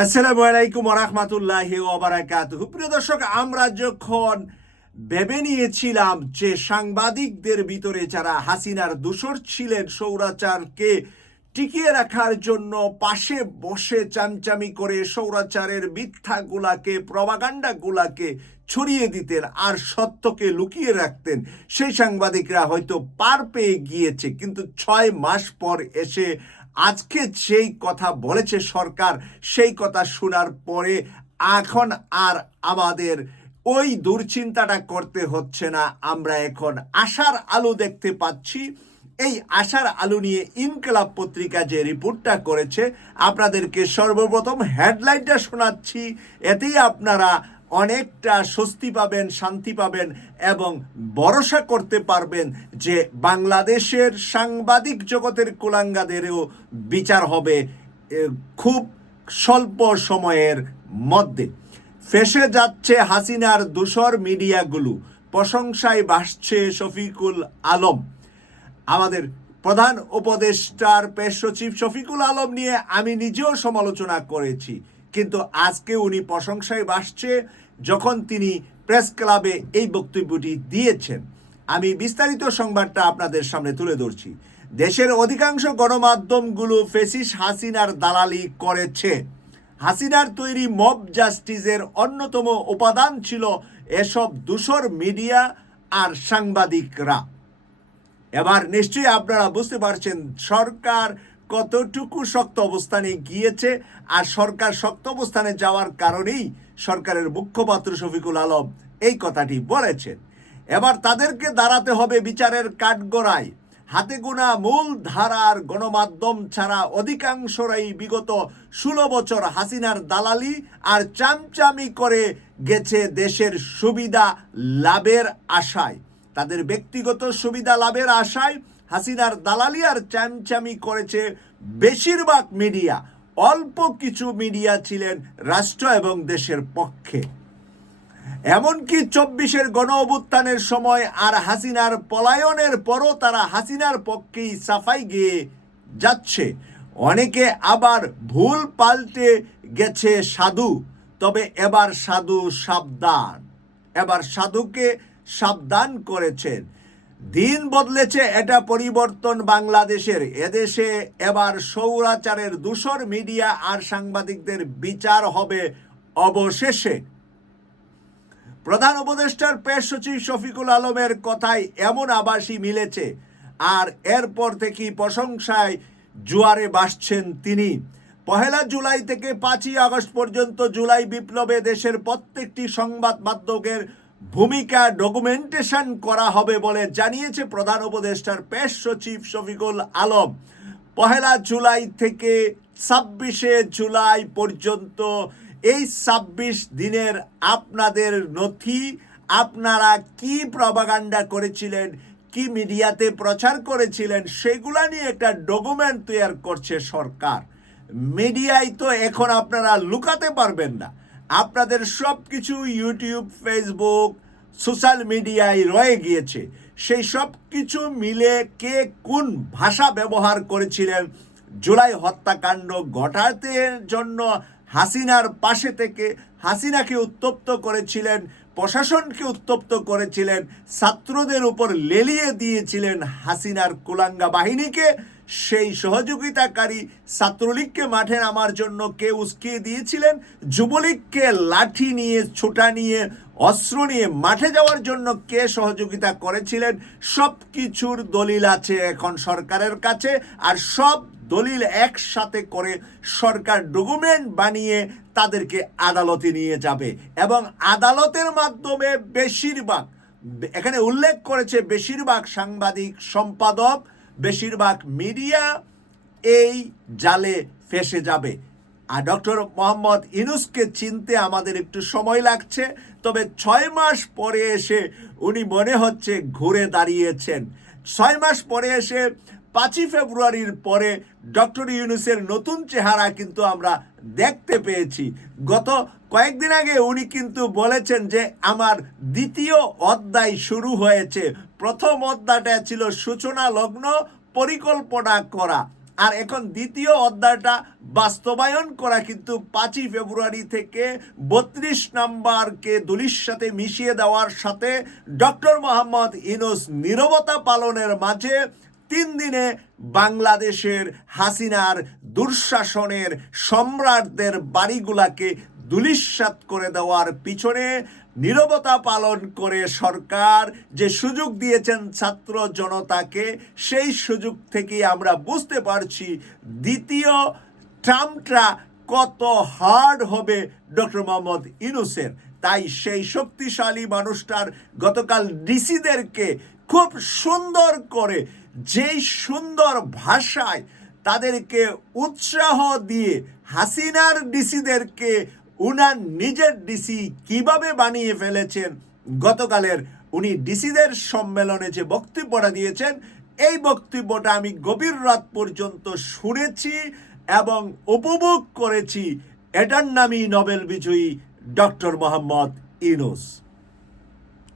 আসসালামু আলাইকুম রহমতুল্লাহ ওবরাকাত প্রিয় দর্শক, আমরা যখন ভেবে নিয়েছিলাম যে সাংবাদিকদের ভিতরে যারা হাসিনার দূষর ছিলেন সৌরাচারকে টিকিয়ে রাখার জন্য পাশে বসে চামচামি করে সৌরাচারের মিথ্যাগুলাকে, প্রবাগান্ডাগুলাকে ছড়িয়ে দিতেন আর সত্যকে লুকিয়ে রাখতেন, সেই সাংবাদিকরা হয়তো পার পেয়ে গিয়েছে। কিন্তু ছয় মাস পর এসে আজকে যেই কথা বলেছে সরকার, সেই কথা শোনার পরে এখন আর আমাদের ওই দুশ্চিন্তাটা করতে হচ্ছে না। আমরা এখন আশার আলো দেখতে পাচ্ছি। এই আশার আলো নিয়ে ইনকলাব পত্রিকা যে রিপোর্টটা করেছে, আপনাদেরকে সর্বপ্রথম হেডলাইনটা শোনাচ্ছি। এতেই আপনারা অনেকটা স্বস্তি পাবেন, শান্তি পাবেন এবং ভরসা করতে পারবেন যে বাংলাদেশের সাংবাদিক জগতের কুলাঙ্গাদেরও বিচার হবে খুব স্বল্প সময়ের মধ্যে। ফেসে যাচ্ছে হাসিনার দূষর মিডিয়াগুলো। প্রশংসায় ভাসছে শফিকুল আলম। আমাদের প্রধান উপদেষ্টার পেশ সচিব শফিকুল আলম নিয়ে আমি নিজেও সমালোচনা করেছি। কিন্তু আজকে উনি প্রশংসায় বাসছে যখন তিনি প্রেস ক্লাবে এই বক্তব্যটি দিয়েছেন, আমি বিস্তারিত সংবাদটা আপনাদের সামনে তুলে ধরছি। দেশের অধিকাংশ গণমাধ্যমগুলো ফেসিস হাসিনার দালালি করেছে। হাসিনার তৈরি মব জাস্টিসের অন্যতম উপাদান ছিল এসব দূষর মিডিয়া আর সাংবাদিকরা। এবার নিশ্চয়ই আপনারা বুঝতে পারছেন সরকার কতটুকু শক্ত অবস্থানে গিয়েছে আর সরকার শক্ত অবস্থানে যাওয়ার কারণেই সরকারের মুখ্যপাত্র শফিকুল আলম এই কথাটি বলেছেন। এবার তাদেরকে দাঁড়াতে হবে বিচারের কাঠগড়ায়। হাতে গোনা মূল ধারার গণমাধ্যম ছাড়া অধিকাংশরাই বিগত ষোলো বছর হাসিনার দালালি আর চামচামি করে গেছে দেশের সুবিধা লাভের আশায়। তাদের ব্যক্তিগত সুবিধা লাভের আশায় হাসিনার দালালি আর চামচামি করেছে বেশিরভাগ মিডিয়া। অল্প কিছু মিডিয়া ছিলেন রাষ্ট্র এবং দেশের পক্ষে। এমনকি চব্বিশের গণ অভ্যুত্থানের সময় আর হাসিনার পলায়নের পরও তারা হাসিনার পক্ষেই সাফাই গিয়ে যাচ্ছে। অনেকে আবার ভুল পাল্টে গেছে সাধু, তবে এবার সাধু সাবধান। এবার সাধুকে সাবধান করেছেন। দিন বদলেছে এটা পরিবর্তন বাংলাদেশের। এদেশে এবার সৌরাচারের দূষর মিডিয়া আর সাংবাদিকদের বিচার হবে অবশেষে। প্রধান উপদেষ্টার পেশ সচিব শফিকুল আলমের কথায় এমন আবাসই মিলেছে, আর এরপর থেকেই প্রশংসায় জুয়ারে বাসছেন তিনি। পহেলা জুলাই থেকে পাঁচই আগস্ট পর্যন্ত জুলাই বিপ্লবে দেশের প্রত্যেকটি সংবাদ মাধ্যমের ভূমিকা ডকুমেন্টেশন করা হবে বলে জানিয়েছে প্রধান উপদেষ্টার পেশ সচিব শফিকুল আলম। পহেলা জুলাই থেকে ছাব্বিশে জুলাই পর্যন্ত এই ছাব্বিশ দিনের আপনাদের নথি, আপনারা কি প্রবাগান্ডা করেছিলেন, কি মিডিয়াতে প্রচার করেছিলেন, সেগুলা নিয়ে একটা ডকুমেন্ট তৈরি করছে সরকার। মিডিয়ায় তো এখন আপনারা লুকাতে পারবেন না। আপনাদের সব কিছু ইউটিউব ফেসবুক সোশ্যাল মিডিয়ায় রয়ে গিয়েছে। সেই সব কিছু মিলে কে কোন ভাষা ব্যবহার করেছিলেন, জুলাই হত্যাকাণ্ড ঘটাতে জন্য হাসিনার পাশে থেকে হাসিনাকে উত্তপ্ত করেছিলেন, প্রশাসনকে উত্তপ্ত করেছিলেন, ছাত্রদের উপর লেলিয়ে দিয়েছিলেন হাসিনার কুলাঙ্গা বাহিনীকে। সেই সহযোগিতাকারী ছাত্রলীগকে মাঠে নামার জন্য কে উস্কিয়ে দিয়েছিলেন। যুবলীগকে লাঠি নিয়ে, ছোটা নিয়ে, অস্ত্র নিয়ে মাঠে যাওয়ার জন্য কে সহযোগিতা করেছিলেন? সব কিছুর দলিল আছে এখন সরকারের কাছে আর সব দলিল একসাথে করে সরকার ডকুমেন্ট বানিয়ে তাদেরকে আদালতে নিয়ে যাবে এবং আদালতের মাধ্যমে বেশিরভাগ, এখানে উল্লেখ করেছে বেশিরভাগ সাংবাদিক সম্পাদক বেশিরভাগ মিডিয়া এই জালে ফেসে যাবে। আর ডক্টর মোহাম্মদ ইনুসকে চিনতে আমাদের একটু সময় লাগছে, তবে ছয় মাস পরে এসে উনি মনে হচ্ছে ঘুরে দাঁড়িয়েছেন। ছয় মাস পরে এসে পাঁচই ফেব্রুয়ারির পরে ডক্টর ইউনুসের নতুন চেহারা কিন্তু আমরা দেখতে পেয়েছি। গত কয়েকদিন আগে উনি কিন্তু বলেছেন যে আমার দ্বিতীয় অধ্যায় শুরু হয়েছে প্রথম অধ্যায়টা ছিল সূচনা লগ্ন পরিকল্পনা করা। আর এখন দ্বিতীয় অধ্যায়টা বাস্তবায়ন করা, কিন্তু পাঁচই ফেব্রুয়ারি থেকে বত্রিশ নাম্বারকে দলির সাথে মিশিয়ে দেওয়ার সাথে ডক্টর মোহাম্মদ ইনুস নীরবতা পালনের মাঝে তিন দিনে বাংলাদেশের হাসিনার দুঃশাসনের সম্রাটদের বাড়িগুলাকে দুলিশ্বাত করে দেওয়ার পিছনে নীরবতা পালন করে সরকার যে সুযোগ দিয়েছেন ছাত্র জনতাকে, সেই সুযোগ থেকে আমরা বুঝতে পারছি দ্বিতীয় ট্রামটা কত হার্ড হবে ডক্টর মোহাম্মদ ইনুসের তাই সেই শক্তিশালী মানুষটার গতকাল ডিসিদেরকে খুব সুন্দর করে, যেই সুন্দর ভাষায় তাদেরকে উৎসাহ দিয়ে হাসিনার ডিসিদেরকে উনার নিজের ডিসি কীভাবে বানিয়ে ফেলেছেন? গতকালের উনি ডিসিদের সম্মেলনে যে বক্তব্যটা দিয়েছেন, এই বক্তব্যটা আমি গভীর রাত পর্যন্ত শুনেছি এবং উপভোগ করেছি। এটার নামই নোবেল বিজয়ী ডক্টর মোহাম্মদ ইনুস